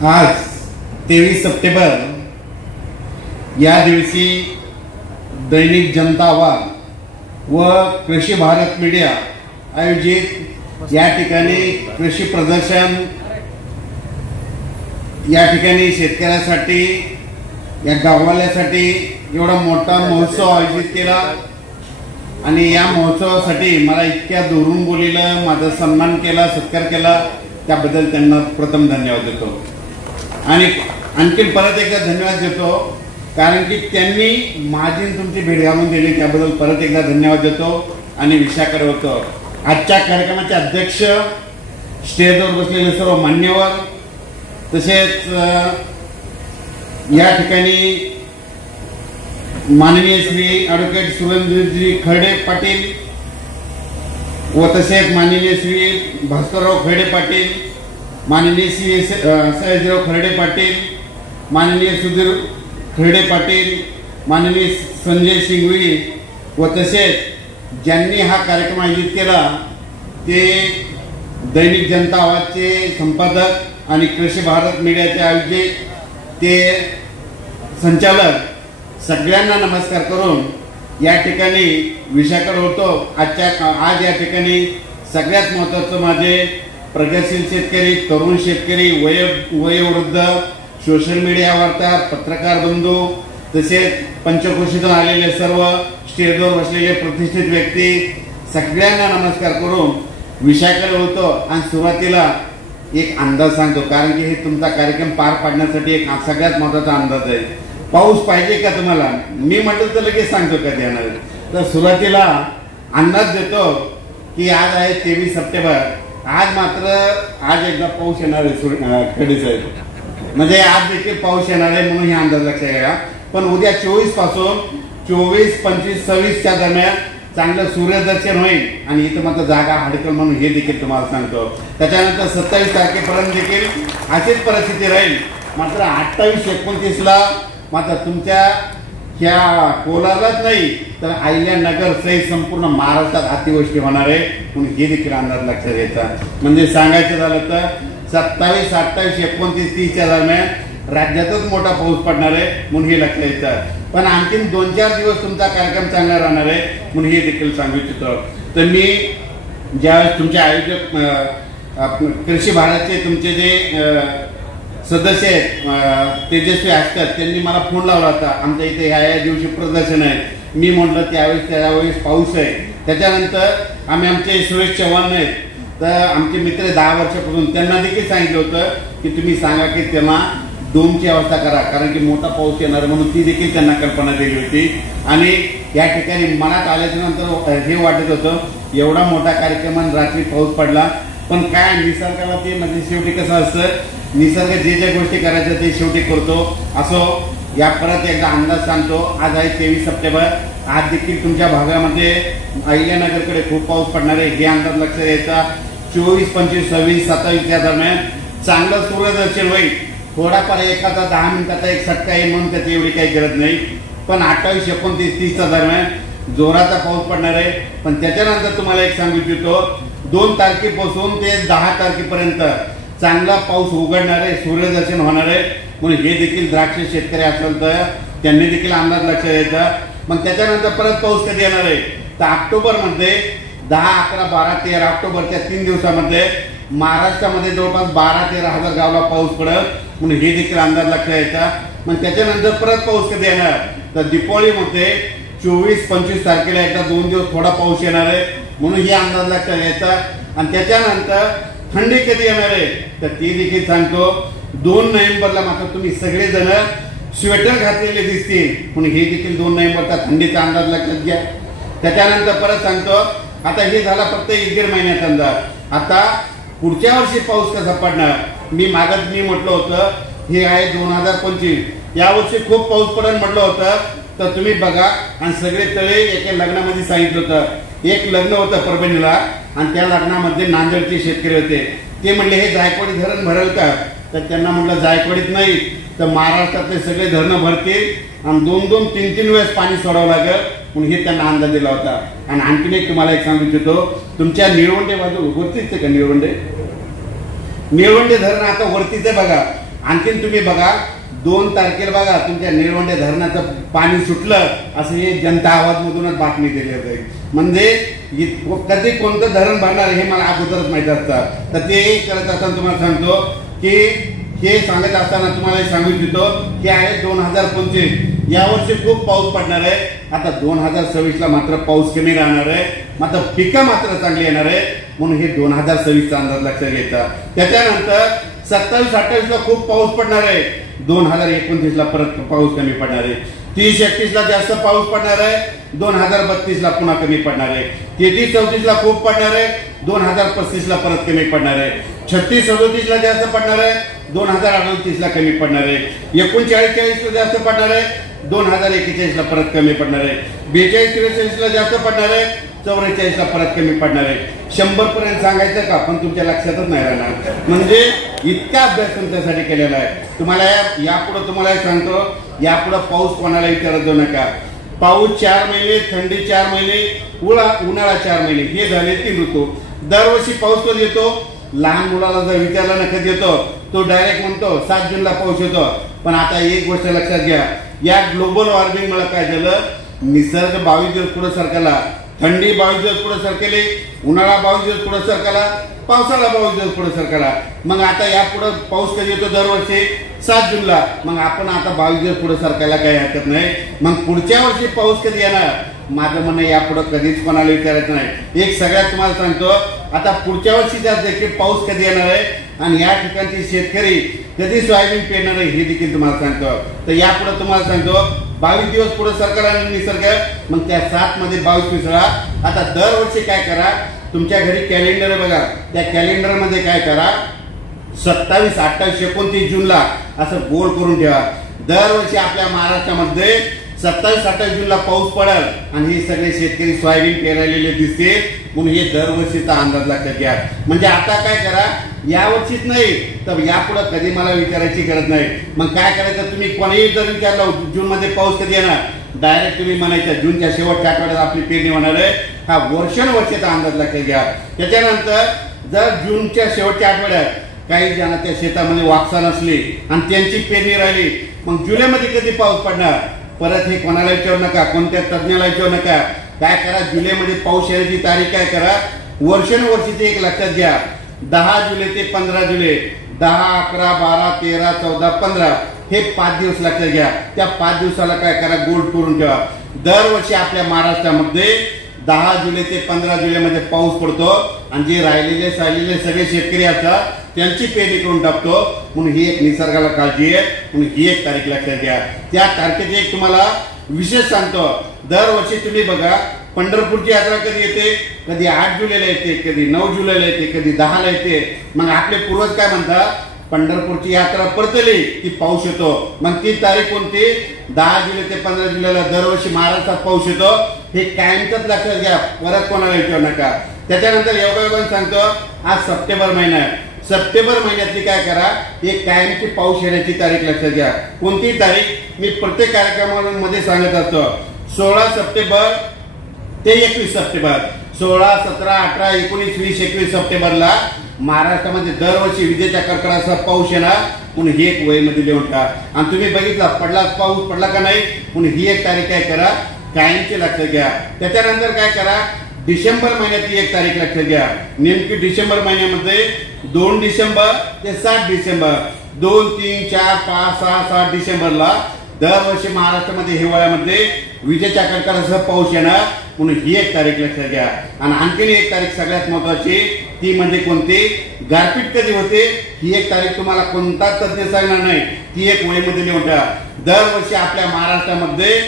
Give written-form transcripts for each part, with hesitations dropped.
आज 23 सप्टेंबर या दिवशी दैनिक जनता आवाज व कृषी भारत मीडिया आयोजित या ठिकाणी कृषी प्रदर्शन या ठिकाणी शेतकऱ्यांसाठी या गाववाल्यासाठी एवढा मोठा महोत्सव आयोजित केला आणि या महोत्सवासाठी मला इतक्या दुरून बोलिलं, माझा सन्मान केला, सत्कार केला, त्याबद्दल त्यांना प्रथम धन्यवाद देतो आणि आणखी परत एकदा धन्यवाद देतो कारण की त्यांनी माझी तुमची भेट घालून दिली, त्याबद्दल परत एकदा धन्यवाद देतो आणि विषयाकडे होतो। आजच्या कार्यक्रमाचे अध्यक्ष, स्टेजवर बसलेले सर्व मान्यवर, तसेच या ठिकाणी माननीय श्री ॲडव्होकेट सुरेंद्रजी खर्डे पाटील व तसेच माननीय श्री भास्करराव खर्डे पाटील, माननीय श्री सयाजीराव खर्डे पाटील, माननीय सुधीर खर्डे पाटील, माननीय संजय सिंघवी व तसेच ज्यांनी हा कार्यक्रम आयोजित केला ते दैनिक जनता आवाजचे संपादक आणि कृषी भारत मीडियाचे आयोजक ते संचालक, सगळ्यांना नमस्कार करून या ठिकाणी विषयाकडे होतो। आज या ठिकाणी सगळ्यात महत्त्वाचं माझे प्रगतशील शेतकरी, तरुण शेतकरी, वयोवृद्ध, सोशल मीडिया वार्ताहर, पत्रकार बंधू, तसेच पंचक्रोशीतून आलेले सर्व स्टेजवर बसलेले प्रतिष्ठित व्यक्ती, सगळ्यांना नमस्कार करून विषयाकडे होतो। आणि सुरुवातीला एक अंदाज सांगतो कारण की हे तुमचा कार्यक्रम पार पाडण्यासाठी एक सगळ्यात महत्त्वाचा अंदाज आहे। पाऊस पाहिजे का तुम्हाला? मी म्हटलं तर लगेच सांगतो कधी येणार। तर सुरुवातीला अंदाज देतो की आज आहे 23 सप्टेंबर, आज मात्र आज एकदा पाऊस येणार आहे खडे साहेब, म्हणजे आज देखील पाऊस येणार आहे म्हणून हे अंदाज लक्षात घ्या। पण उद्या 24 पासून 24, 25, 26 च्या दरम्यान चांगलं सूर्यदर्शन होईल आणि इथं मात्र जागा हडकल म्हणून हे देखील तुम्हाला सांगतो। त्याच्यानंतर 27 तारखेपर्यंत देखील अशीच परिस्थिती राहील, मात्र 28, 29 ला मात्र तुमच्या ह्या कोलारलाच नाही तर अहिल्यानगर सहित संपूर्ण महाराष्ट्रात अतिवृष्टी होणार आहे म्हणून हे देखील अंदाज लक्षात घ्यायचा। म्हणजे सांगायचं झालं तर 27, 28, 29, 30 च्या दरम्यान राज्यातच मोठा पाऊस पडणार आहे म्हणून हे लक्षात घ्यायचं। पण आणखीन 2-4 दिवस तुमचा कार्यक्रम चांगला राहणार आहे म्हणून हे देखील सांगू इच्छितो। तर मी ज्यावेळेस तुमचे आयोजक कृषी भारतचे तुमचे जे सदस्य आहेत तेजस्वी असतात त्यांनी मला फोन लावला होता, आमच्या इथे ह्या दिवशी प्रदर्शन आहे। मी म्हटलं त्यावेळेस पाऊस आहे। त्याच्यानंतर आमचे सुरेश चव्हाण आहेत, तर आमचे मित्र 10 वर्षापासून, त्यांना देखील सांगितलं होतं की तुम्ही सांगा की त्यांना डोमची व्यवस्था करा कारण की मोठा पाऊस येणार म्हणून ती देखील त्यांना कल्पना दिली होती। आणि या ठिकाणी मनात आल्याच्या नंतर हे वाटत होतं एवढा मोठा कार्यक्रम आणि रात्री पाऊस पडला, पण काय निसर्गाला ते म्हणजे शेवटी कसं असतं, निसर्ग जे गोष्टी करायच्या ते शेवटी करतो। असो, या परत एकदा अंदाज सांगतो, आज आहे 23 सप्टेंबर, आज देखील तुमच्या भागामध्ये अहिल्यानगरकडे खूप पाऊस पडणार आहे हे अंदाज लक्षात घ्यायचा। 24, 25, 26, 27 या दरम्यान चांगलं सूर्यदर्शन होईल, थोडाफार एखादा 10 मिनिटाचा एक सटका येईल म्हणून त्याची एवढी काही गरज नाही, पण 28, 29, 30 च्या दरम्यान जोराचा पाऊस पडणार आहे। पण त्याच्यानंतर तुम्हाला एक सांगू इच्छितो 2 तारखेपासून ते 10 तारखेपर्यंत चांगला पाऊस उघडणार आहे, सूर्यदर्शन होणार आहे म्हणून हे देखील द्राक्ष शेतकरी असेल तर त्यांनी देखील अंदाज लक्षात घ्यायचा। मग त्याच्यानंतर परत पाऊस कधी येणार आहे तर ऑक्टोबरमध्ये 10, 11, 12, 13 ऑक्टोबरच्या 3 दिवसामध्ये महाराष्ट्रामध्ये जवळपास 12-13 हजार गावाला पाऊस पडत म्हणून हे देखील अंदाज लक्षात घ्यायचा। मग त्याच्यानंतर परत पाऊस कधी येणार तर दिवाळीमध्ये 24, 25 तारखेला एकदा 2 दिवस थोडा पाऊस येणार आहे म्हणून हे अंदाज लक्षात घ्यायचा। आणि त्याच्यानंतर थंडी कधी येणार आहे तर ती देखील सांगतो 2 नोव्हेंबरला मात्र तुम्ही सगळेजण स्वेटर घातलेले दिसतील म्हणून हे देखील 2 नोव्हेंबरचा थंडीचा अंदाज लक्षात घ्या। त्याच्यानंतर परत सांगतो, आता हे झाला फक्त 1-1.5 महिन्याचा अंदाज। आता पुढच्या वर्षी पाऊस कसा पडणार, मी म्हटलं होतं हे आहे 2025, यावर्षी खूप पाऊस पडेल म्हटलं होतं, तर तुम्ही बघा आणि सगळे तळे एका लग्नामध्ये सांगितलं होतं, एक लग्न होतं परभणीला आणि त्या लग्नामध्ये नांदेडचे शेतकरी होते, ते म्हणले हे जायकवाडी धरण भरेल का, तर त्यांना म्हटलं जायकवाडीत नाही तर महाराष्ट्रातले सगळे धरणं भरतील आणि 2-2, 3-3 वेळेस पाणी सोडावं लागेल म्हणून हे त्यांना अंदाज दिला होता। आणि आणखीन एक तुम्हाला एक सांगू इच्छितो, तुमच्या निळवंडे बाजू वरतीच का निळवंडे धरण आता वरतीच आहे बघा, आणखीन तुम्ही बघा 2 तारखेला बघा तुमच्या निळवंडे धरणाचं पाणी सुटलं असं हे जनता आवाज मधूनच बातमी दिली होती. म्हणजे कधी कोणतं धरण भरणार हे मला अगोदरच माहित असतं. तर ते करत असताना तुम्हाला सांगतो की हे सांगत असताना तुम्हाला सांगू इच्छितो की आहे 2025 यावर्षी खूप पाऊस पडणार आहे. आता 2026 ला मात्र पाऊस कमी राहणार आहे, मात्र पिकं मात्र चांगली येणार आहे. म्हणून हे 2026 चा अंदाज लक्षात घ्यायचा. त्याच्यानंतर 27-28 ला खूप पाऊस पडणार आहे, 2029 ला परत पाऊस कमी पडणार आहे. 30-31 ला जास्त पाऊस पडणार आहे, 2032 ला पुन्हा कमी पडणार आहे. 33-34 ला खूप पडणार आहे, 2035 ला परत कमी पडणार आहे. 36-37 ला जास्त पडणार आहे, 2038 ला कमी पडणार आहे. 39-40 ला जास्त पडणार आहे, 2041 ला परत कमी पडणार आहे. 42-43 ला जास्त पडणार आहे, 44 ला परत कमी पडणार आहे. 100 पर्यंत सांगायचं का, पण तुमच्या लक्षातच नाही राहणार. म्हणजे इतका अभ्यास तुमच्यासाठी केलेला आहे. तुम्हाला यापुढे तुम्हाला सांगतो, यापुढे पाऊस कोणाला विचारत जाऊ नका. पाऊस 4 महिने, थंडी 4 महिने, उन्हाळा 4 महिने, हे झाले 3 ऋतू. दरवर्षी पाऊस कधी येतो? लहान मुलाला जर विचारला ना कधी येतो, तो डायरेक्ट म्हणतो 7 जूनला पाऊस येतो. पण आता एक गोष्ट लक्षात घ्या, या ग्लोबल वॉर्मिंग मुळे काय झालं, निसर्ग 22 दिवस पुढे सरकला, थंडी 22 दिवस पुढे सरकली, उन्हाळा 22 दिवस पुढे सरकला, पावसाळा 22 दिवस पुढे सरकला. मग आता यापुढे पाऊस कधी येतो? दरवर्षी 7 जूनला. मग आपण आता 22 दिवस पुढे सरकायला काही हरकत नाही. मग पुढच्या वर्षी पाऊस कधी येणार? माझं म्हणणं यापुढे कधीच कोणाला विचारायचं नाही. एक सगळ्यात तुम्हाला सांगतो, आता पुढच्या वर्षी देखील पाऊस कधी येणार आहे आणि या ठिकाणचे शेतकरी कधी सोयाबीन पेरणार आहे हे देखील तुम्हाला सांगतो. तर यापुढे तुम्हाला सांगतो 22 दिवस पुढे सरकार निसर्ग, मग त्या 7 मध्ये 22 मिसळा. आता दरवर्षी काय करा, तुमच्या घरी कॅलेंडर बघा, त्या कॅलेंडर मध्ये काय करा, 27, 28, 29 जूनला असं गोल करून ठेवा. दरवर्षी आपल्या महाराष्ट्रामध्ये 27-28 जूनला पाऊस पडेल आणि हे सगळे शेतकरी सोयाबीन पेरायलेले दिसते. म्हणून हे दरवर्षीचा अंदाज लक्षात घ्या. म्हणजे आता काय करा, या वर्षीच नाही तर यापुढे कधी मला विचारायची गरज नाही. मग काय करायचं, तुम्ही कोणीही जर विचारलं जून मध्ये पाऊस कधी येणार, डायरेक्ट तुम्ही म्हणायचं जूनच्या शेवटच्या आठवड्यात आपली पेरणी होणार आहे. हा वर्षानुवर्षाचा अंदाज लक्षात घ्या. त्याच्यानंतर जर जूनच्या शेवटच्या आठवड्यात काही जण त्या शेतामध्ये वापसा नसली आणि त्यांची पेरणी राहिली, मग जुलैमध्ये कधी पाऊस पडणार? परत हे कोणाला विचारू नका, कोणत्या तज्ञाला विचारू नका. काय करा, जुलैमध्ये पाऊस येण्याची तारीख काय करा, वर्षानुवर्षीची एक लक्षात घ्या. 10 जुलै ते 15 जुलै, 10, 11, 12, 13, 14, 15 हे 5 दिवस लक्षात घ्या. त्या 5 दिवसाला काय करा, गोल करून ठेवा. दरवर्षी आपल्या महाराष्ट्रामध्ये 10 जुलै ते 15 जुलै मध्ये पाऊस पडतो आणि जे राहिलेले सगळे शेतकरी असतात त्यांची पेरणी करून टाकतो. म्हणून ही एक निसर्गाला काळजी आहे. म्हणून ही एक तारीख लक्षात घ्या. त्या तारखेचे एक तुम्हाला विशेष सांगतो, दरवर्षी तुम्ही बघा पंढरपूरची यात्रा कधी येते, कधी 8 जुलैला येते, कधी 9 जुलैला येते, कधी 10 ला येते. मग आपले पूर्वज काय म्हणतात, पंढरपूरची यात्रा परतली की पाऊस येतो. मग ती तारीख कोणती, 10 जुलै ते 15 जुलैला दरवर्षी महाराष्ट्रात पाऊस येतो. हे कायमच लक्षात घ्या, परत कोणाला विचारू नका. त्याच्यानंतर एवढं सांगतो, आज सप्टेंबर महिना आहे, सप्टेंबर महिन्यातली काय करा, एक कायमची पाऊस येण्याची तारीख लक्षात घ्या. कोणती तारीख मी प्रत्येक कार्यक्रमामध्ये सांगत असतो, 16 सप्टेंबर ते 21 सप्टेंबर. 16, 17, 18, 19, 20, 21 सप्टेंबरला महाराष्ट्रामध्ये दरवर्षी विजेच्या कडकडाचा पाऊस येणार. म्हणून ही एक वहीमध्ये लिहून टाका. आणि तुम्ही बघितला पाऊस पडला का नाही, म्हणून ही एक तारीख काय करा, कायमची लक्षात घ्या. त्याच्यानंतर काय करा, डिसेंबर महिन्यातली एक तारीख लक्षात घ्या. नेमकी डिसेंबर महिन्यामध्ये 2 डिसेंबर ते 7 डिसेंबर, 2, 3, 4, 5, 6, 7 डिसेंबरला दरवर्षी महाराष्ट्रामध्ये हिवाळ्यामध्ये विजेच्या कडकडासह पाऊस येणार. म्हणून ही एक तारीख लक्षात घ्या. आणि आणखीन एक तारीख सगळ्यात महत्वाची, ती म्हणजे कोणती, गारपीट कधी होते ही एक तारीख तुम्हाला कोणता तज्ञ सांगणार नाही, ती एक वहीमध्ये लिहून ठेवा. दरवर्षी आपल्या महाराष्ट्रामध्ये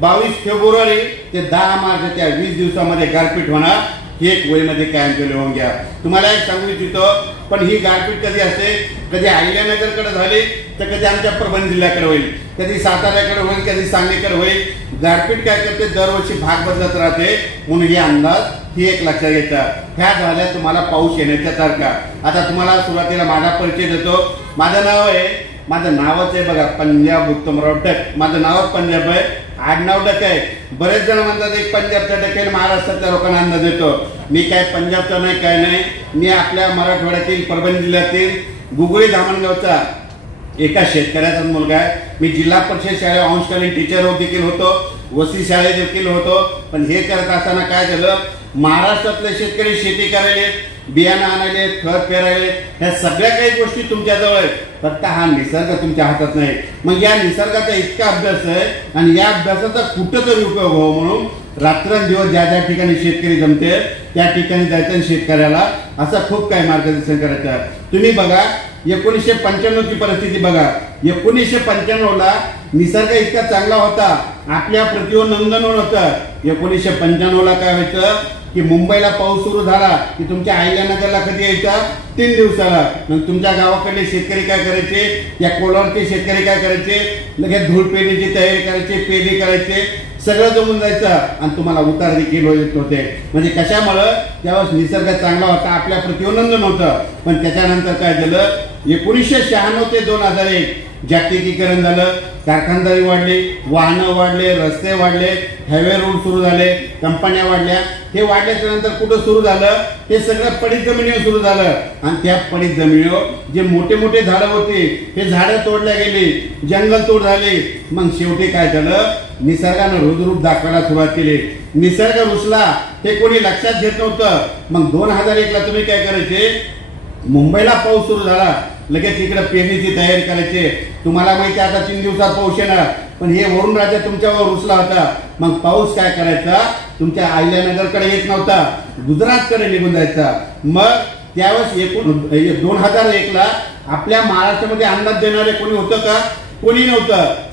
22 फेब्रुवारी ते 10 मार्च त्या 20 दिवसामध्ये गारपीट होणार. ही एक वहीमध्ये कायम लिहून घ्या. तुम्हाला एक सांगू इच्छितो, पण ही गारपीट कधी असते, कधी अहिल्यानगरकडे झाली तर कधी आमच्या परभणी जिल्ह्याकडे होईल, कधी साताऱ्याकडे होईल, कधी सांगलीकडे होईल. गारपीट काय करते, दरवर्षी भाग बदलत राहते. म्हणून हे अंदाज ही एक लक्षात घ्यायचा. ह्या झाल्या तुम्हाला पाऊस येण्याच्या तारखा. आता तुम्हाला सुरुवातीला माझा परिचय देतो. माझं नाव आहे, माझं नावच आहे बघा, पंजाब उत्तमराव डक. माझं नाव पंजाब आहे, आडनाव डक आहे. बरेच जण म्हणतात एक पंजाबचा डक आहे, महाराष्ट्रातल्या लोकांना अंदाज येतो. मी काय पंजाबचा नाही, काय नाही. मी आपल्या मराठवाड्यातील परभणी जिल्ह्यातील गुगळी धामणगावचा एका शेतकऱ्याचा मुलगा आहे. मी जिल्हा परिषद शाळेत अंशकालीन टीचर देखील होतो, वसई शाळेत देखील होतो. पण हे करत असताना काय झालं, महाराष्ट्रातले शेतकरी शेती करायले, बियाणं आणायले, खत पेरायले, ह्या सगळ्या काही गोष्टी तुमच्याजवळ आहेत, फक्त हा निसर्ग तुमच्या हातात नाही. मग या निसर्गाचा इतका अभ्यास आहे आणि या अभ्यासाचा कुठंतरी उपयोग हो म्हणून रात्रंदिवस ज्या ज्या ठिकाणी शेतकरी जमते त्या ठिकाणी जायचं, शेतकऱ्याला असं खूप काही मार्गदर्शन करायचं. तुम्ही बघा 1995 ची परिस्थिती बघा. 1995 ला निसर्ग इतका चांगला होता, आपल्या पृथ्वीवर नंदनवन होतं. 1995 ला काय व्हायचं की मुंबईला पाऊस सुरू झाला की तुमच्या अहिल्यानगरला कधी यायचा, 3 दिवसाला. मग तुमच्या गावाकडले शेतकरी काय करायचे, या कोलारचे शेतकरी काय करायचे, लगेच धूळ पेरणीची तयारी करायची, पेरणी करायचे, सगळं जमून जायचं आणि तुम्हाला उतार देखील होत होते. म्हणजे कशामुळं, त्यावेळेस निसर्ग चांगला होता, आपल्या प्रतिनंदन होतं. पण त्याच्यानंतर काय झालं, 1996 ते 2001 जागतिकीकरण झालं, कारखानदारी वाढली, वाहनं वाढले, रस्ते वाढले, हायवे रोड सुरू झाले, कंपन्या वाढल्या. हे वाढल्याच्या नंतर कुठं सुरू झालं, हे सगळं पडीत जमिनीवर सुरू झालं. आणि त्या पडीत जमिनीवर जे मोठे मोठे झाडं होते हे झाडं तोडल्या गेली, जंगल तोड झाली. मग शेवटी काय झालं, निसर्गानं रुद्ररूप दाखवायला सुरुवात केली. निसर्ग रुसला हे कोणी लक्षात घेत नव्हतं. मग 2001 ला तुम्ही काय करायचे, मुंबईला पाऊस सुरू झाला, लगेच इकडे पेरणीची तयारी करायची. तुम्हाला माहिती आता 3 दिवसात पाऊस येणार, पण हे वरुण राजा तुमच्यावर रुसला होता. मग पाऊस काय करायचा, तुमच्या अहिल्यानगरकडे येत नव्हता, गुजरातकडे निघून जायचा. मग त्यावेळेस 2001 ला आपल्या महाराष्ट्रामध्ये अंदाज देणारे कोणी होतं का, कोणी नव्हतं.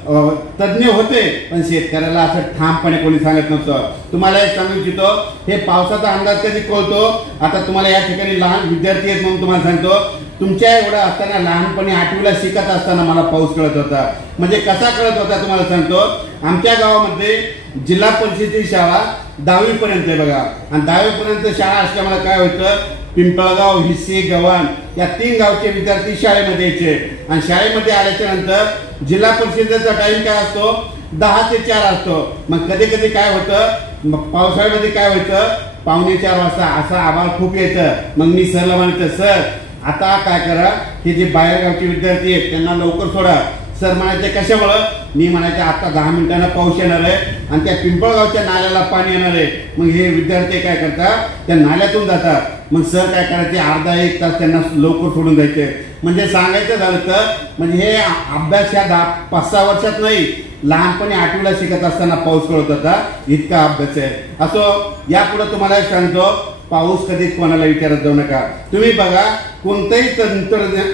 तज्ञ होते पण शेतकऱ्याला असं ठामपणे कोणी सांगत नव्हतं. तुम्हाला एक सांगू इच्छितो, हे पावसाचा अंदाज कधी कळतो, आता तुम्हाला या ठिकाणी लहान विद्यार्थी आहेत म्हणून तुम्हाला सांगतो, तुमच्या एवढा असताना लहानपणी 8वीला शिकत असताना मला पाऊस कळत होता. म्हणजे कसा कळत होता तुम्हाला सांगतो. आमच्या गावामध्ये जिल्हा परिषदेची शाळा 10वी पर्यंत आहे बघा. आणि 10वी पर्यंत शाळा असल्यामुळे काय होतं, पिंपळगाव, हिस्सी, गव्हाण या 3 गावचे विद्यार्थी शाळेमध्ये यायचे. आणि शाळेमध्ये आल्याच्या नंतर जिल्हा परिषदेचा टाइम काय असतो, 10 ते 4 असतो. मग कधी कधी काय होतं, पावसाळ्यामध्ये काय व्हायचं, 3:45 वाजता असं आभाळ खूप यायचं. मग मी सरला म्हणायचं, सर आता काय करा, हे जे बाहेरगावचे विद्यार्थी आहेत त्यांना लवकर सोडा. सर म्हणायचे कशामुळं, मी म्हणायचे आता 10 मिनिटांना पाऊस येणार आहे आणि त्या पिंपळगावच्या नाल्याला पाणी येणार आहे. मग हे विद्यार्थी काय करतात, त्या नाल्यातून जातात. मग सर काय करायचे, अर्धा 1 तास त्यांना लवकर सोडून द्यायचे. म्हणजे सांगायचं झालं तर म्हणजे हे अभ्यास ह्या 5-6 वर्षात नाही, लहानपणी 8वीला शिकत असताना पाऊस कळत होता, इतका अभ्यास आहे. असो, यापुढे तुम्हाला सांगतो, पाऊस कधीच कोणाला विचारत जाऊ नका. तुम्ही बघा, कोणतंही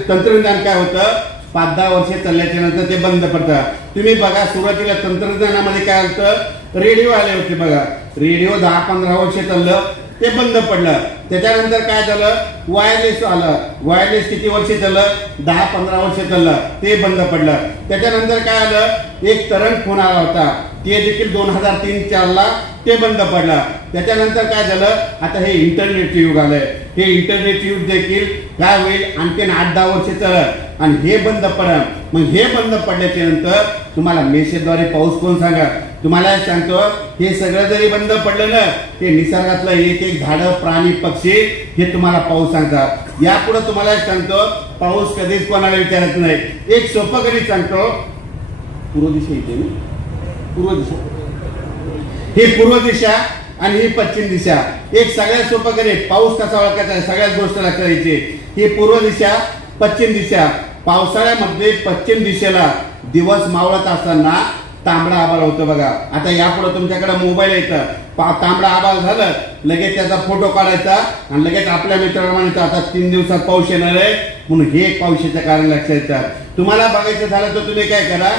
तंत्रज्ञान काय होतं, 5-10 वर्षे चालल्याच्या नंतर ते बंद पडतं. तुम्ही बघा, सुरुवातीला तंत्रज्ञानामध्ये काय होतं, रेडिओ आले होते बघा. रेडिओ 10-15 वर्षे चाललं, ते बंद पडलं. त्याच्यानंतर काय झालं, वायरलेस आलं. वायरलेस किती वर्षे चाललं, 10-15 वर्षे चाललं, ते बंद पडलं. त्याच्यानंतर काय आलं, एक तरंग फोन आला होता, ते देखील 2003-4 ला ते बंद पडलं. त्याच्यानंतर काय झालं, आता हे इंटरनेटचे युग आलंय. हे इंटरनेट युग देखील काय होईल, आणखीन 8-10 वर्षे चालत आणि हे बंद पडलं. मग हे बंद पडल्याच्या नंतर तुम्हाला मेसेजद्वारे पाऊस कोण सांगा. तुम्हाला सांगतो, हे सगळं जरी बंद पडलं ना, ते निसर्गातलं एक झाडं, प्राणी, पक्षी हे तुम्हाला पाऊस सांगतात. यापुढे तुम्हाला सांगतो, पाऊस कधीच कोणाला विचारत नाही. एक सोपं गणित सांगतो, पूर्व दिशा येते ना, पूर्व दिशा, ही पूर्व दिशा आणि ही पश्चिम दिशा. एक सगळ्यात सोपं गणित, पाऊस कसा ओळखायचा सगळ्यात गोष्ट लक्षात यायची. ही पूर्व दिशा, पश्चिम दिशा. पावसाळ्यामध्ये पश्चिम दिशेला दिवस मावळत असताना तांबडा आभाळ होतं बघा. आता यापुढे तुमच्याकडे मोबाईल येतं, तांबडा आभाळ झालं, लगेच त्याचा फोटो काढायचा आणि लगेच आपल्या मित्राला म्हणायचं आता 3 दिवसात पाऊस येणार आहे म्हणून. हे पावसाचं कारण लक्षात येतं. तुम्हाला बघायचं झालं तर तुम्ही काय करा,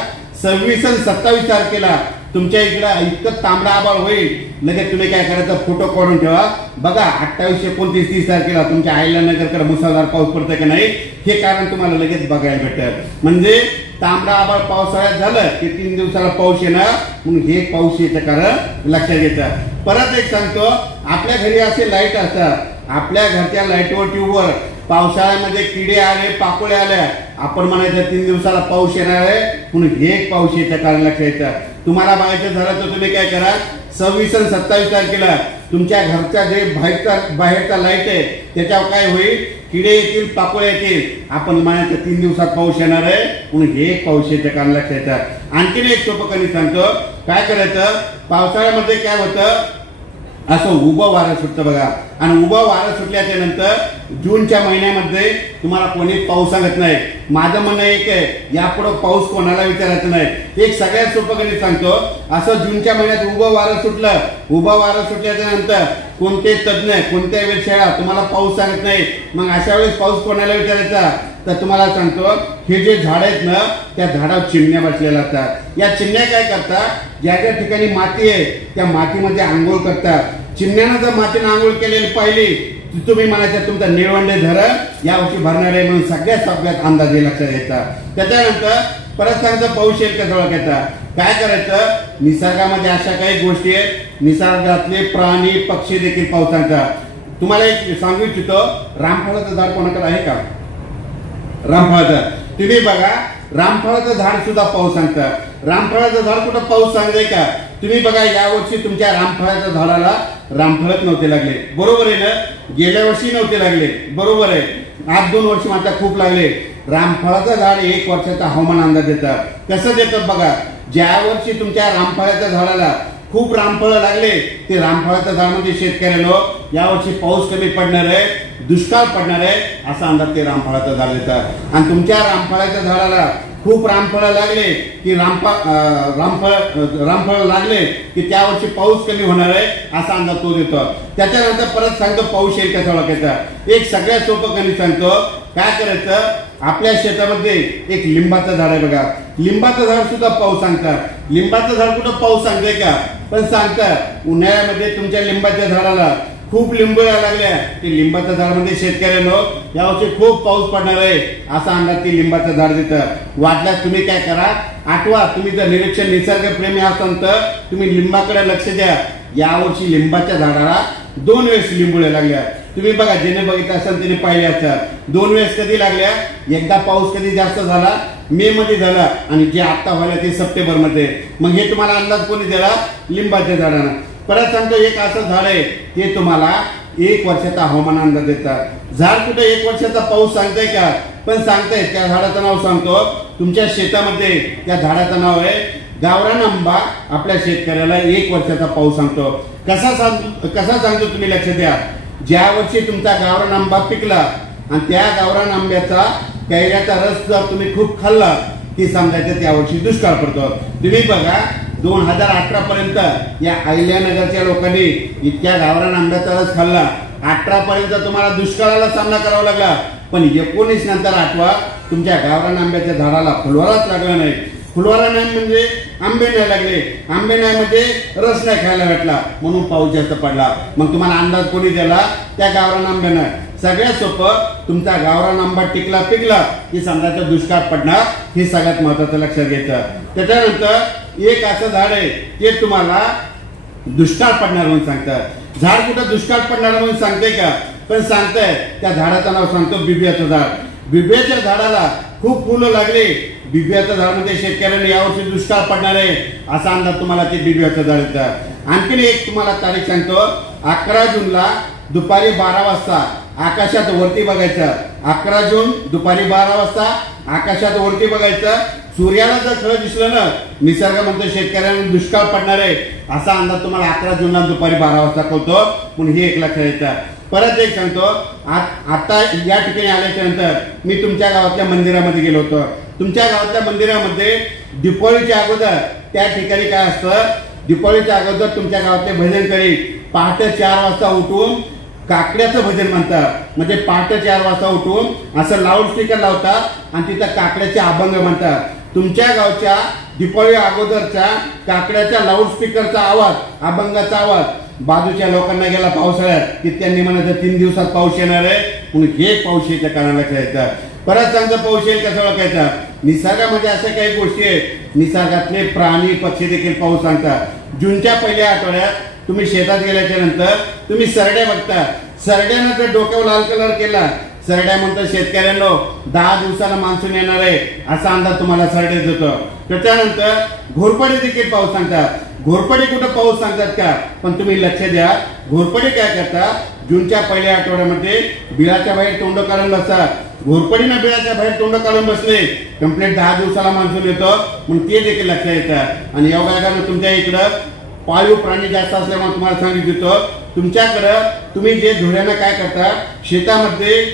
26 आणि 27 तारखेला तुमच्या इकडं इतकं तांबडा आभाळ होईल, लगेच तुम्ही काय करायचं, फोटो काढून ठेवा. बघा 28, 29, 30 तारखेला तुमच्या अहिल्यानगरकडे मुसळधार पाऊस पडतोय का नाही, हे कारण तुम्हाला लगेच बघायला भेटतं. म्हणजे तांबडा आभाळ पावसाळ्यात झालं की 3 दिवसाला पाऊस येणार म्हणून हे पाऊस येतं कारण लक्षात घेतात. परत एक सांगतो, आपल्या घरी असे लाईट असतात, आपल्या घरच्या लाईटवर, ट्यूबवर पावसाळ्यामध्ये किडे आले, पाकोळे आल्या, आपण म्हणायचं 3 दिवसाला पाऊस येणार आहे म्हणून हे पाऊस येतं कारण लक्षात येतं. तुम्हाला बघायचं झालं तर तुम्ही काय करा, 26 आणि 27 तारखेला तुमच्या घरचा जे बाहेरचा लाईट आहे त्याच्यावर काय होईल, किडे येतील, पाकोळे येतील. आपण म्हणायचं 3 दिवसात पाऊस येणार आहे म्हणून हे एक पाऊस येतं कारण लक्षात येतं. आणखीन एक सोपं कधी सांगतो. काय करायचं, पावसाळ्यामध्ये काय होतं, असं उभं वारं सुटतं बघा. आणि उभं वारं सुटल्याच्या नंतर जूनच्या महिन्यामध्ये तुम्हाला कोणी पाऊस सांगत नाही. माझं म्हणणं एक आहे, यापुढे पाऊस कोणाला विचारायचं नाही. एक सगळ्यात सोपं गणित सांगतो. असं जूनच्या महिन्यात उभं वारं सुटलं, उभं वारं सुटल्याच्या नंतर कोणते तज्ञ, कोणत्या वेधशाळा तुम्हाला पाऊस सांगत नाही. मग अशा वेळेस पाऊस कोणाला विचारायचा, तर तुम्हाला सांगतो, हे जे झाड आहेत ना, त्या झाडावर चिमण्या बसलेल्या असतात. या चिमण्या काय करतात, ज्या ज्या ठिकाणी माती आहे त्या मातीमध्ये आंघोळ करतात. चिमण्यानं जर मातीने आंघोळ केलेली पाहिली, तुम्ही म्हणायचं तुमचं निळवंडे धरण यावर्षी भरणार आहे म्हणून सगळ्यात अंदाजे लक्षात येतात. त्याच्यानंतर परत सांगतो पाऊस येईल कसं ओळखायचा. काय करायचं, निसर्गामध्ये अशा काही गोष्टी आहेत, निसर्गातले प्राणी पक्षी देखील पाऊस सांगतात. तुम्हाला एक सांगू इच्छितो, रामफळाचं झाड कोणाकडे आहे का, रामफळाचं. तुम्ही बघा, रामफळाचं झाड सुद्धा पाऊस सांगतं. रामफळाचं झाड कुठं पाऊस सांगतंय का, तुम्ही बघा, यावर्षी तुमच्या रामफळाच्या झाडाला रामफळच नव्हते लागले, बरोबर आहे ना. गेल्या वर्षी नव्हते लागले, बरोबर आहे. आज 2 वर्ष मात्र खूप लागले. रामफळाचं झाड 1 वर्षाचा हवामान अंदाज देतात. कसं देतात बघा, ज्या वर्षी तुमच्या रामफळाच्या झाडाला खूप रामफळ लागले, ते रामफळाच्या झाडामध्ये शेतकऱ्यांनो यावर्षी पाऊस कमी पडणार आहे, दुष्काळ पडणार आहे असा अंदाज ते रामफळाचं झाड देतात. आणि तुमच्या रामफळाच्या झाडाला खूप रामफळ लागले की रामफळ लागले की त्या वर्षी पाऊस कमी होणार आहे असा अंदाज तो देतो. त्याच्यानंतर परत सांगतो पाऊस येईल कसा ओळखायचा. एक सगळ्यात सोपं गणित सांगतो. काय करायचं, आपल्या शेतामध्ये एक लिंबाचं झाड आहे बघा. लिंबाचं झाड सुद्धा पाऊस सांगतात. लिंबाचं झाड कुठं पाऊस सांगतंय का, पण सांगतात उन्हाळ्यामध्ये तुमच्या लिंबाच्या झाडाला खूप लिंबू लागल्या, ते लिंबाच्या झाडामध्ये शेतकऱ्यांनो यावर्षी खूप पाऊस पडणार आहे असा अंदाज ते लिंबाचं झाड देतं. वाटल्यास तुम्ही काय करा, आठवा, तुम्ही जर निसर्ग प्रेमी असाल तर तुम्ही लिंबाकडे लक्ष द्या. यावर्षी लिंबाच्या झाडाला 2 वेळेस लिंबुळे लागल्या. तुम्ही बघा, ज्याने बघितलं असेल त्याने पाहिले असतात. 2 वेळेस कधी लागल्या, एकदा पाऊस कधी जास्त झाला, मे मध्ये झाला, आणि जे आता व्हायला ते सप्टेंबर मध्ये. मग हे तुम्हाला अंदाज कोणी दिला, लिंबाच्या झाडानं. परत सांगतो, एक असं झाड आहे ते तुम्हाला 1 वर्षाचा हवामान अंदाज देतात. झाड कुठे 1 वर्षाचा पाऊस सांगताय का, पण सांगताय. त्या झाडाचं नाव सांगतो. तुमच्या शेतामध्ये त्या झाडाचं नाव आहे गावरान आंबा. आपल्या शेतकऱ्याला 1 वर्षाचा पाऊस सांगतो. कसा सांगतो तुम्ही लक्ष द्या. ज्या वर्षी तुमचा गावरान आंबा पिकला आणि त्या गावरान आंब्याचा कैऱ्याचा रस जर तुम्ही खूप खाल्ला की समजायचं त्या वर्षी दुष्काळ पडतो. तुम्ही बघा, 2018 पर्यंत या अहिल्यानगरच्या लोकांनी इतक्या गावरान आंब्याचा रस खाल्ला. 18 पर्यंत तुम्हाला दुष्काळाला सामना करावा लागला, पण 19 नंतर आठवा, तुमच्या गावरान आंब्याच्या झाडाला फुलवाराच लागला नाही. फुलवारा नाही म्हणजे आंबे नाही लागले, आंबे नाही म्हणजे रस नाही खायला भेटला, म्हणून पाऊस जास्त पडला. मग तुम्हाला अंदाज कोणी दिला, त्या गावरान आंब्यानं. सगळ्यात सोपं, तुमचा गावरान आंबा पिकला की समजायचं दुष्काळ पडणार, हे सगळ्यात महत्वाचं लक्षात घ्यायचं. त्याच्यानंतर एक असं झाड आहे ते तुम्हाला दुष्काळ पडणार म्हणून सांगतात. झाड कुठं दुष्काळ पडणार म्हणून सांगते का, पण सांगताय. त्या झाडाचं नाव सांगतो बिब्याचं झाड. बिब्याच्या झाडाला खूप फुलं लागले. बिब्याच्या झाडामध्ये शेतकऱ्यांनी यावर्षी दुष्काळ पडणार आहे असा अंदाज तुम्हाला ते बिब्याचं झाड देतात. आणखीन एक तुम्हाला तारीख सांगतो. 11 जूनला दुपारी 12 वाजता आकाशात वरती बघायचं. 11 जून दुपारी 12 वाजता आकाशात वरती बघायचं. सूर्याला जर खरं दिसलं ना, निसर्ग म्हणतो शेतकऱ्यांना दुष्काळ पडणार आहे असा अंदाज तुम्हाला 11 जूनला दुपारी 12 वाजता कळतो, म्हणून हे एक लक्षात येतं. परत एक सांगतो. आता या ठिकाणी आल्याच्या नंतर मी तुमच्या गावातल्या मंदिरामध्ये गेलो होतो. तुमच्या गावातल्या मंदिरामध्ये दीपावलीच्या अगोदर त्या ठिकाणी काय असतं, दीपावलीच्या अगोदर तुमच्या गावातले भजनकरी पहाटे 4 वाजता उठून काकड्याचं भजन म्हणतात. म्हणजे पहाटे 4 वाजता उठून असं लाऊडस्पीकर लावतात आणि तिथं काकड्याचे अभंग म्हणतात. तुमच्या गावच्या दीपावली अगोदरच्या काकड्याच्या लाऊडस्पीकरचा आवाज, अभंगाचा आवाज बाजूच्या लोकांना गेला पावसाळ्यात की त्यांनी म्हणायचं 3 दिवसात पाऊस येणार आहे, म्हणून हे पाऊस येत्या कानाला लक्षात. परत सांगतो पाऊस येईल कसं ओळखायचा. निसर्गामध्ये अशा काही गोष्टी आहेत, निसर्गातले प्राणी पक्षी देखील पाऊस सांगतात. जूनच्या पहिल्या आठवड्यात तुम्ही शेतात गेल्याच्या नंतर तुम्ही सरड्या बघता. सरड्यानं जर डोक्यावर लाल कलर केला, सरड्या म्हणतात शेतकऱ्यांनो 10 दिवसाला मान्सून येणार आहे असा अंदाज तुम्हाला सरडे देतो. त्याच्यानंतर घोरपडे देखील पाऊस सांगतात. घोरपडे कुठं पाऊस सांगतात का, पण तुम्ही लक्ष द्या. घोरपडे काय करतात, जूनच्या पहिल्या आठवड्यामध्ये बिळाच्या बाहेर तोंड काढून बसतात. घोरपडीनं बिळाच्या बाहेर तोंड काढून बसले, कंप्लीट 10 दिवसाला मान्सून येतो, म्हणून ते देखील लक्षात येतात. आणि योगायोगानं तुमच्या इकडं पाळीव प्राणी जास्त असल्यामुळे तुम्हाला सांगितलं, तुमच्याकडं तुम्ही जे धुळ्यानं काय करता, शेतामध्ये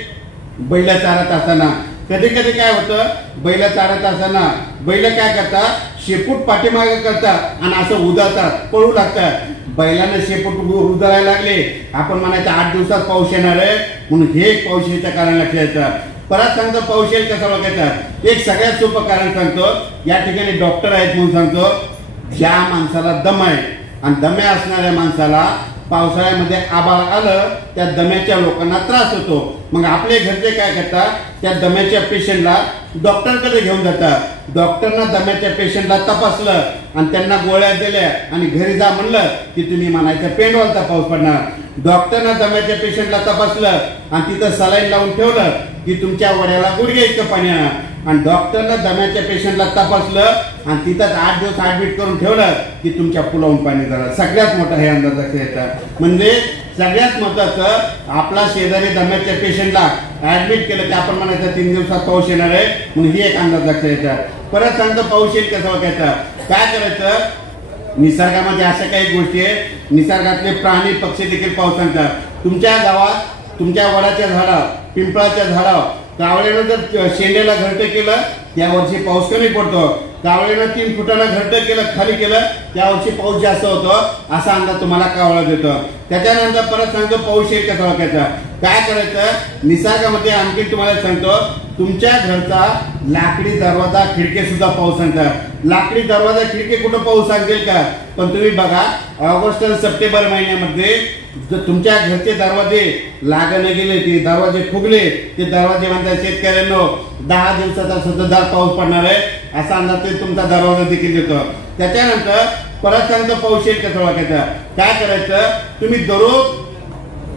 बैल चारत असताना कधी कधी काय होतं, बैल चारत असताना बैल काय करतात, शेपूट पाठीमागे करतात आणि असं उदातात, पळू लागतात. बैलांना शेपूट उदायला लागले, आपण म्हणायचं 8 दिवसात पाऊस येणार आहे, म्हणून हे पाऊस याचं कारण लक्षात येतं. परत सांगतो पाऊस येईल कसं बघायचं. एक सगळ्यात सोपं कारण सांगतो. या ठिकाणी डॉक्टर आहेत म्हणून सांगतो, ज्या माणसाला दम आहे आणि दम्या असणाऱ्या माणसाला पावसाळ्यामध्ये आभाळ आलं, त्या दम्याच्या लोकांना त्रास होतो. मग आपले घरचे काय करतात, त्या दम्याच्या पेशंटला डॉक्टरकडे घेऊन जातात. डॉक्टरना दम्याच्या पेशंटला तपासलं आणि त्यांना गोळ्या दिल्या आणि घरी जा म्हणलं की तुम्ही म्हणायचं पेंडवालचा पाऊस पडणार. डॉक्टरना दम्याच्या पेशंटला तपासलं आणि तिथं सलाईन लावून ठेवलं की तुमच्या वड्याला गुडघे इतकं पाणी येणार. आणि डॉक्टरनं दम्याच्या पेशंटला तपासलं आणि तिथं 8 दिवस ऍडमिट करून ठेवलं की तुमच्या पुलावून पाणी झालं. सगळ्यात मोठा हे अंदाज लक्षात येतात. म्हणजे सगळ्यात महत्वाचं, आपला शेजारी दम्याच्या पेशंटला ऍडमिट केलं की आपण म्हणायचं 3 दिवसात पाऊस येणार आहे, म्हणून ही एक अंदाज लक्षात येतात. परत सांगतो पाऊस येईल कसं बघायचं. काय करायचं, निसर्गामध्ये अशा काही गोष्टी आहेत, निसर्गातले प्राणी पक्षी देखील पाऊस सांगतात. तुमच्या गावात तुमच्या वडाच्या झाडावर, पिंपळाच्या झाडावर कावळ्यानं जर शेंड्याला घरटं केलं, त्या वर्षी पाऊस कमी पडतो. कावळ्यानं 3 फुटानं घरटं केलं, खाली केलं, त्या वर्षी पाऊस जास्त होतो, असा अंदाज तुम्हाला कावळा देतो. त्याच्यानंतर परत सांगतो पाऊस येईल कसं बघायचा. काय करायचं, निसर्गामध्ये आणखी तुम्हाला सांगतो, तुमच्या घरचा लाकडी दरवाजा खिडकी सुद्धा पाऊस सांगतात. लाकडी दरवाजा खिडकी कुठं पाऊस सांगतील का, पण तुम्ही बघा ऑगस्ट आणि सप्टेंबर महिन्यामध्ये जर तुमच्या घरचे दरवाजे लागणे गेले, ते दरवाजे फुगले, ते दरवाजे म्हणतात शेतकऱ्यांनो 10 दिवसाचा सततधार पाऊस पडणार आहे, असा अंदाज तुमचा दरवाजा देखील देतो. त्याच्यानंतर परत सांगतो पाऊस येईल कसं बघायचं. काय करायचं,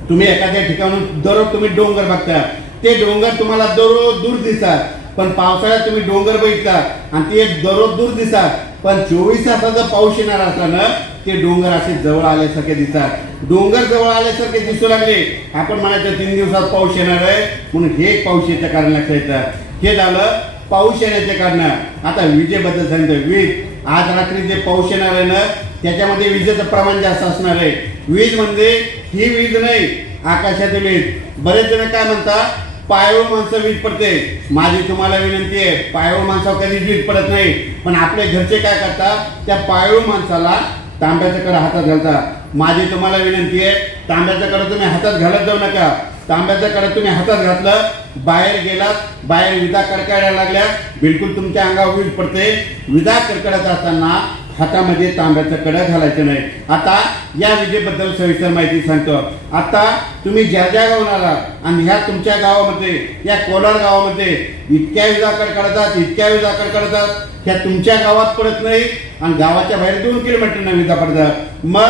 तुम्ही एखाद्या ठिकाणून दररोज तुम्ही डोंगर बघता, ते डोंगर तुम्हाला दररोज दूर दिसतात, पण पावसाळ्यात तुम्ही डोंगर बघता आणि ते दररोज दूर दिसतात, पण 24 तासाचा पाऊस येणार असताना ते डोंगर असे जवळ आल्यासारखे दिसतात. डोंगर जवळ आल्यासारखे दिसू लागले, आपण म्हणायचं 3 दिवसात पाऊस येणार आहे, म्हणून हे पाऊस येतं कारण लक्षात येतं. हे झालं पाऊस येण्याचे कारण. आता विजेबद्दल सांगतो. वीज, आज रात्री जे पाऊस येणार आहे ना, त्याच्यामध्ये विजेचं प्रमाण जास्त असणार आहे. वीज म्हणजे ही वीज नाही, आकाशातील वीज. बरेच जण काय म्हणतात, पायावर माणसं वीज पडते. माझी तुम्हाला विनंती आहे, पायावर माणसावर कधीच वीज पडत नाही, पण आपले घरचे काय करतात, त्या पायावर माणसाला तांब्याच्या कडे हातात घालतात. माझी तुम्हाला विनंती आहे, तांब्याच्या कडे तुम्ही हातात घालत जाऊ नका. तांब्याच्या कडे तुम्ही हातात घातलं, बाहेर गेलात, बाहेर विजा कडकडायला लागल्या, बिलकुल तुमच्या अंगावर वीज पडते. विजा कडकडत असताना हातामध्ये तांब्याचं कडं घालायचं नाही. आता या विजेबद्दल सविस्तर माहिती सांगतो. आता तुम्ही ज्या ज्या गावाला आणि ह्या तुमच्या गावामध्ये, या कोलार गावामध्ये इतक्या विजा कडकडतात, इतक्या विजा कडकडतात, ह्या तुमच्या गावात पडत नाही आणि गावाच्या बाहेर 2 किलोमीटरना विजा पडतात. मग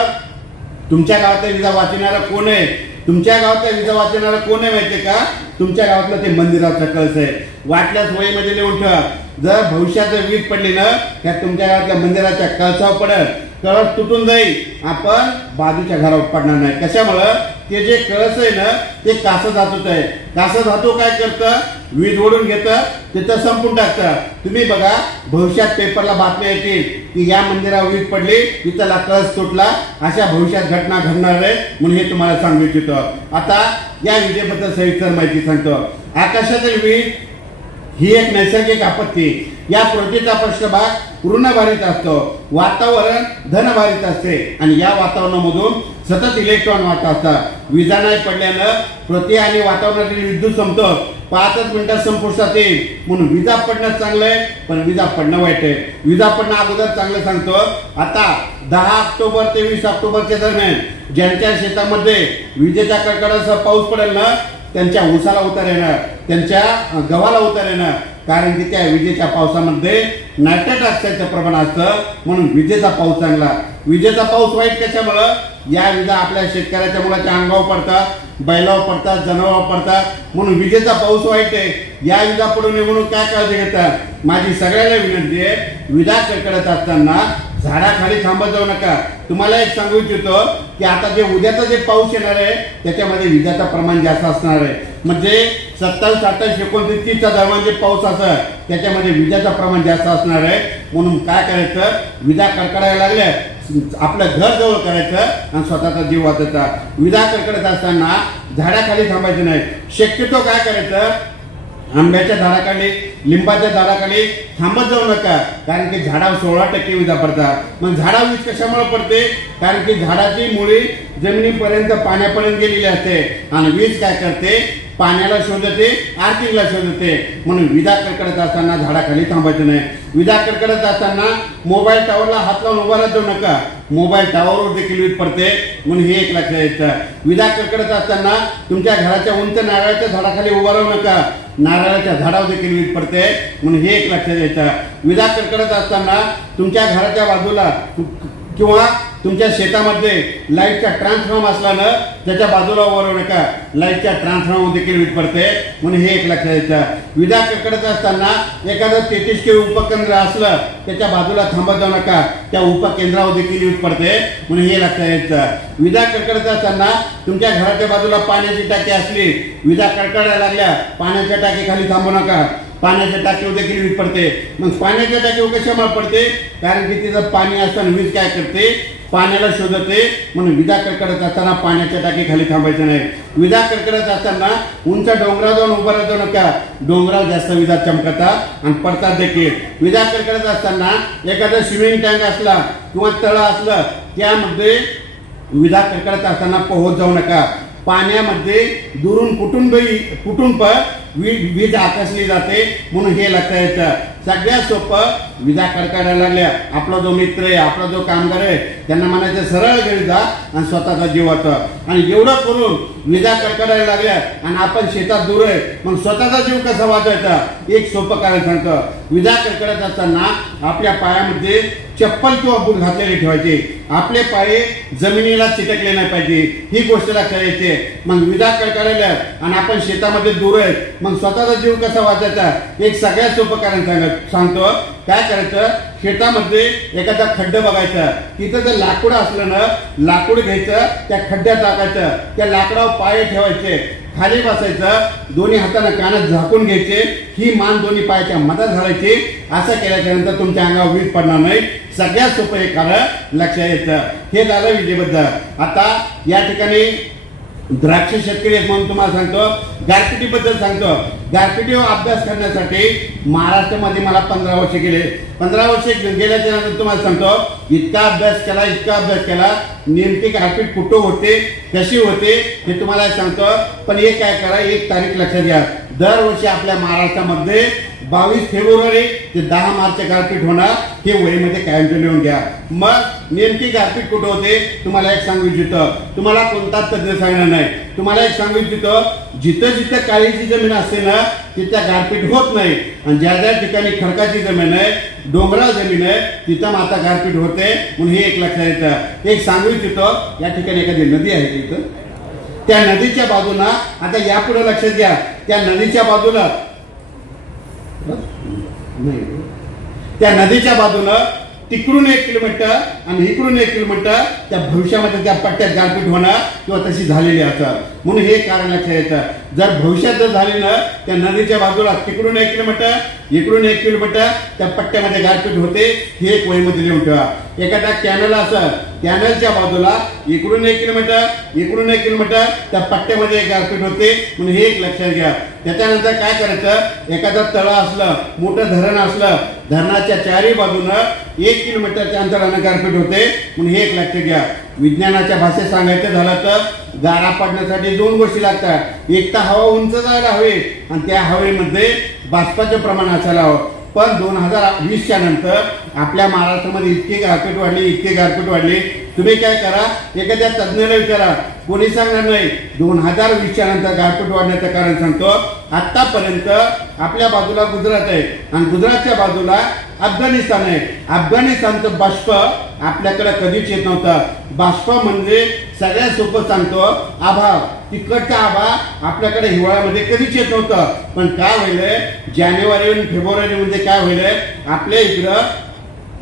तुमच्या गावातल्या विजा वाचवणारा कोण आहे, तुमच्या गावातल्या विजा वाचवणारा कोण आहे माहितीये का, तुमच्या गावातलं ते मंदिराचं कळस आहे. वाटल्यास वहीमध्ये लिहून ठेवा, जर भविष्यात जर वीज पडली ना, त्या तुमच्या गावातल्या मंदिराच्या कळसावर पडत, कळस तुटून जाईल, आपण बाजूच्या घरावर पडणार नाही. कशामुळं, ते जे कळस आहे ना, ते कासं धातूच आहे. कासं धातू काय करतं, वीज ओढून घेतं, तिथं संपून टाकतं. तुम्ही बघा, भविष्यात पेपरला बातम्या येतील की या मंदिरावर वीज पडली, तिथला कळस तुटला, अशा भविष्यात घटना घडणार आहे, म्हणून हे तुम्हाला सांगू इच्छितो. आता या विजेबद्दल सविस्तर माहिती सांगतो. आकाशातील वीज ही एक नैसर्गिक आपत्ती. या पृथ्वीचा पृष्ठभाग ऋणभारित असतो, वातावरण धनभारित असते आणि या वातावरणामधून सतत इलेक्ट्रॉन वाहत असतात. विजा नाही पडल्यानं पृथ्वी आणि वातावरणातील विद्युत समतोल 5 मिनिटात संपुष्टात येईल. म्हणून विजा पडणं चांगलं आहे, पण विजा पडणं वाईट आहे. विजा पडणं अगोदर चांगलं सांगतो. आता 10 ऑक्टोबर ते 20 ऑक्टोबरच्या दरम्यान ज्यांच्या शेतामध्ये विजेच्या कडकडासह पाऊस पडेल ना, त्यांच्या ऊसाला उतार येणार, त्यांच्या गव्हाला उतार येणार, कारण की त्या विजेच्या पावसामध्ये नायट्रेट ऑक्साईडचं प्रमाण असतं. म्हणून विजेचा पाऊस चांगला. विजेचा पाऊस वाईट कशामुळं, या विजा आपल्या शेतकऱ्याच्या मुलाच्या अंगावर पडतात बैलावर पडतात, जनावरावर पडतात, म्हणून विजेचा पाऊस वाईट आहे, या विजा पडू नये म्हणून काय काळजी घेतात. माझी सगळ्यांना विनंती आहे, विजा कडकडत असताना झाडाखाली थांबत जाऊ नका. तुम्हाला एक सांगू इच्छितो की आता जे उद्याचा जे पाऊस येणार आहे त्याच्यामध्ये विजाचं प्रमाण जास्त असणार आहे. म्हणजे 27, 28, 29, 30च्या दरम्यान जे पाऊस असं त्याच्यामध्ये विजाचं प्रमाण जास्त असणार आहे. म्हणून काय करायचं, विजा कडकडायला लागल्या आपलं घर जवळ करायचं आणि स्वतःचा जीव वाचायचा. विजा कडकडत असताना झाडाखाली थांबायचं नाही. शक्यतो काय करायचं, आंब्याच्या झाडाखाली, लिंबाच्या झाडाखाली थांबत जाऊ नका, कारण की झाडावर 16% विजा पडतात. मग झाडावर वीज कशामुळे पडते, कारण की झाडाची मुळी जमिनीपर्यंत पाण्यापर्यंत गेलेली असते आणि वीज काय करते, पाण्याला शोधते, आर्थिंगला शोधते. म्हणून विजा कडकडत असताना झाडाखाली थांबायचं नाही. विजा कडकडत असताना मोबाईल टावरला हात लावून उभा राहू नका, मोबाईल टावरवर देखील वीज पडते. म्हणून हे एक लक्षात यायचं. विजा कडकडत असताना तुमच्या घराच्या उंच नारळाच्या झाडाखाली उभा राहू नका, नारळाच्या झाडावर देखील वीज पडते. म्हणून हे एक लक्षात यायचं. विजा कडकडत असताना तुमच्या घराच्या बाजूला किंवा तुमच्या शेतामध्ये लाईटचा ट्रान्सफॉर्म असला ना त्याच्या बाजूला उभं राहू नका, लाईटच्या ट्रान्सफॉर्मर देखील वीज पडते. म्हणून हे एक लक्षात यायचं. विजा कडकडत असताना एखादं 33 kV उपकेंद्र असलं त्याच्या बाजूला थांबत जाऊ नका, त्या उपकेंद्रावर देखील वीज पडते. म्हणून हे लक्षात यायचं. विजा कडकडत असताना तुमच्या घराच्या बाजूला पाण्याची टाकी असली, विजा कडकडायला लागल्या, पाण्याच्या टाकीखाली थांबू नका, पाण्याच्या टाकीवर देखील वीज पडते. मग पाण्याच्या टाकीवर कशामुळे पडते, कारण की तिथं पाणी असताना वीज काय करते, पाण्याला शोधते. म्हणून विजा कडकडत असताना पाण्याच्या टाकीखाली थांबायचं नाही. विजा कडकडत असताना उंच डोंगरावर जाऊन उभं राहू नका, डोंगरावर जास्त विजा चमकतात आणि पडतात देखील. विजा कडकडत असताना एखादा स्विमिंग टँक असला किंवा तळ असलं त्यामध्ये विजा कडकडत असताना पोहत जाऊ नका. पाण्यामध्ये दुरून कुठून पण वीज आकसली जाते. म्हणून हे लक्षात येतं. सगळ्यात सोपं, विजा कडकडायला लागल्या, आपला जो मित्र आहे, आपला जो कामगार आहे त्यांना म्हणायचं सरळ घरी जा आणि स्वतःचा जीव वाचवा. आणि एवढं करून विजा कडकडायला लागल्या आणि आपण शेतात दूर आहे, मग स्वतःचा जीव कसा वाचवायचा, एक सोपं कारण सांगतो. विजा कडकडत असताना आपल्या पायामध्ये चप्पल किंवा बूट घातलेले ठेवायचे, आपले पाय जमिनीला चिटकले नाही पाहिजे, ही गोष्ट लक्षात यायची. मग विजा कडकडायला आणि आपण शेतामध्ये दूर आहे, मग स्वतःचा जीव कसा वाचायचा, एक सगळ्यात सोपं कारण सांगतो. काय करायचं, शेतामध्ये एखादा खड्डा बघायचा, तिथं जर लाकूड असलं ना, लाकूड घ्यायचं, त्या खड्ड्यात टाकायचं, त्या लाकडावर पाय ठेवायचे, खाली बसायचं, दोन्ही हाताने कानात झाकून घ्यायचे, ही मान दोन्ही पायाच्या मधात घालायची. असं केल्याच्या नंतर तुमच्या अंगावर वीज पडणार नाही. सगळ्यात सोपं एक कारण लक्षात येतं. हे झालं विजेबद्दल. आता या ठिकाणी द्राक्ष शेतकरी आहेत म्हणून तुम्हाला सांगतो, गारपिटीबद्दल सांगतो. गारपिटीवर अभ्यास करण्यासाठी महाराष्ट्रामध्ये मला 15 वर्ष गेले. 15 वर्ष गेल्याच्या नंतर तुम्हाला सांगतो, इतका अभ्यास केला, नेमकी गारपीट कुठं होते, कशी होते हे तुम्हाला सांगतो. पण हे काय करा, एक तारीख लक्षात घ्या. दरवर्षी आपल्या महाराष्ट्रामध्ये 22 फेब्रुवारी ते 10 मार्च गारपीट होणार, हे वहीमध्ये कायमचे लिहून घ्या. मग नेमकी गारपीट कुठं होते तुम्हाला एक सांगू इच्छितो. तुम्हाला कोणताच तज्ञ सांगणार नाही. तुम्हाला एक सांगू इच्छितो, जिथं काळीची जमीन असते ना तिथं गारपीट होत नाही, आणि ज्या ठिकाणी खडकाची जमीन आहे, डोंगराळ जमीन आहे, तिथं माता गारपीट होते. म्हणून हे एक लक्षात येतं. एक सांगू इच्छितो, या ठिकाणी एखादी नदी आहे तिथं, त्या नदीच्या बाजूला, आता यापुढे लक्षात घ्या, त्या नदीच्या बाजूला त्या नदीच्या बाजूनं तिकडून 1 किलोमीटर आणि इकडून 1 किलोमीटर त्या भविष्यामध्ये त्या पट्ट्यात गारपीट होणार किंवा तशी झालेली असतात. म्हणून हे कारण लक्षात येतं. जर भविष्यात जर झाली ना, त्या नदीच्या बाजूला तिकडून 1 किलोमीटर इकडून 1 किलोमीटर त्या पट्ट्यामध्ये गारपीट होते, हे एक वहीमध्ये लिहून ठेवा. एखादा कॅनल असं, कॅनलच्या बाजूला इकडून 1 किलोमीटर इकडून 1 किलोमीटर त्या पट्ट्यामध्ये गारपीट होते. म्हणून हे एक लक्षात घ्या. त्याच्यानंतर काय करायचं, एखादं तळ असलं, मोठं धरण असलं, धरणाच्या चारही बाजूनं 1 किलोमीटरच्या अंतराने गारपीट होते. म्हणून हे एक लक्षात घ्या. विज्ञानाच्या भाषेत सांगायचं झालं तर गारा पडण्यासाठी 2 गोष्टी लागतात. एक तर हवा उंच जायला हवी आणि त्या हवेमध्ये बाष्पाचे प्रमाण असायला हवं. पण 2020च्या नंतर आपल्या महाराष्ट्रामध्ये इतकी गारपीट वाढली. तुम्ही काय करा, एखाद्या तज्ञाला विचारा, कोणी सांगणार नाही. 2020च्या नंतर गारपीट वाढण्याचं कारण सांगतो. आतापर्यंत आपल्या बाजूला गुजरात आहे आणि गुजरातच्या बाजूला अफगाणिस्तान आहे. अफगाणिस्तानचं बाष्प आपल्याकडे कधीच येत नव्हतं. बाष्प म्हणजे सगळ्यात सोपं सांगतो, आभा. तिकडचा आभा आपल्याकडे हिवाळ्यामध्ये कधीच येत नव्हतं, पण काय व्हायलंय जानेवारी आणि फेब्रुवारी मध्ये काय व्हायलंय, आपल्या इकडं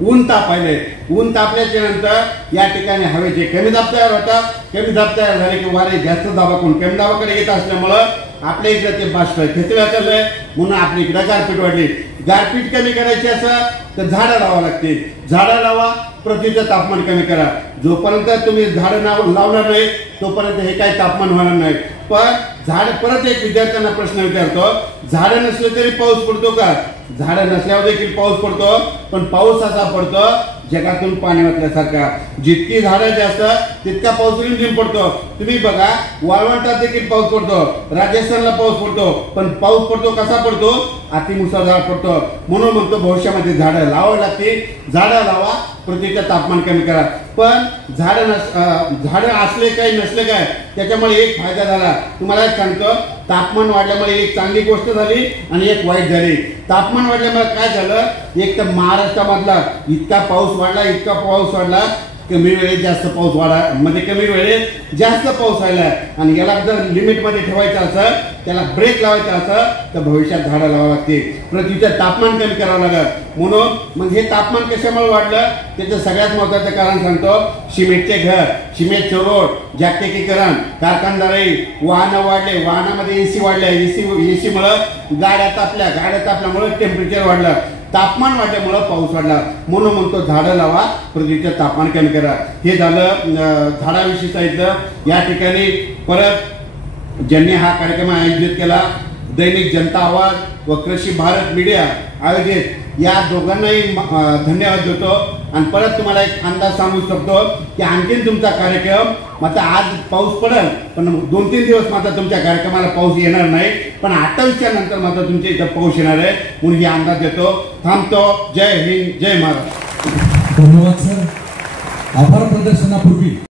ऊन तापायलंय. ऊन तापल्याच्या नंतर या ठिकाणी हवेचे कमी दाब तयार होतात. कमी दाब तयार झाले की वारे जास्त दाबाकडून कमी दाबाकडे येत असल्यामुळं आपल्या इकडे ते बाष्प खेचलं चाललंय, म्हणून आपल्या इकडे गारपीट वाढली. गारपीट कमी करायची असं तर झाडं लावा लागतील. झाडं लावा, पृथ्वीचं तापमान कमी करा. जोपर्यंत तुम्ही झाडं लावणार नाही तोपर्यंत हे काही तापमान होणार नाही. पण झाड, परत एक विद्यार्थ्यांना प्रश्न विचारतो, झाडं नसले तरी पाऊस पडतो का? झाडं नसल्यावर देखील पाऊस पडतो, पण पाऊस असा पडतो जगातून पाणी वाटल्यासारखा. जितकी झाडं जास्त तितका पाऊस रिमझिम पडतो. तुम्ही बघा, वाळवंटात देखील पाऊस पडतो, राजस्थानला पाऊस पडतो, पण पाऊस पडतो कसा पडतो? अतिमुसळधार पडतो. म्हणून म्हणतो भविष्यामध्ये झाडं लावावी लागतील. झाडं लावा, पृथ्वीचं तापमान कमी करा. पण झाडं असले काय नसले काय त्याच्यामुळे एक फायदा झाला. तुम्हाला सांगतो, तापमान वाढल्यामुळे एक चांगली गोष्ट झाली आणि एक वाईट झाली. तापमान वाढल्यामुळे काय झालं, एक तर महाराष्ट्रामधला इतका पाऊस वाढला, कमी वेळेत जास्त पाऊस कमी वेळेत जास्त पाऊस व्हायला. आणि याला जर लिमिटमध्ये ठेवायचं असं, त्याला ब्रेक लावायचा असं, तर भविष्यात झाडं लावावं लागते. पृथ्वीचं तापमान कमी करावं लागत. म्हणून मग हे तापमान कशामुळे वाढलं, त्याचं सगळ्यात महत्वाचं कारण सांगतो. सिमेंटचे घर, सिमेंटचे रोड, जागतिकीकरण, कारखानदारी, वाहनं वाढले, वाहनामध्ये एसी वाढले, एसीमुळे गाड्या तापल्यामुळे टेम्परेचर वाढलं. तापमान वाढल्यामुळे पाऊस वाढला. म्हणून म्हणतो झाडं लावा, पृथ्वीचं तापमान कमी करा. हे झालं झाडाविषयी सांगितलं. या ठिकाणी परत ज्यांनी हा कार्यक्रम आयोजित केला, दैनिक जनता आवाज व कृषी भारत मीडिया आयोजित, या दोघांनाही धन्यवाद देतो. आणि परत तुम्हाला एक अंदाज सांगू शकतो की आणखीन तुमचा कार्यक्रम, मात्र आज पाऊस पडेल पण 2-3 दिवस मात्र तुमच्या कार्यक्रमाला पाऊस येणार नाही, पण 28च्या नंतर मात्र तुमच्या इथं पाऊस येणार आहे. म्हणून ही अंदाज देतो. थांबतो. जय हिंद, जय महाराष्ट्र. धन्यवाद सर. आभार प्रदर्शनापूर्वी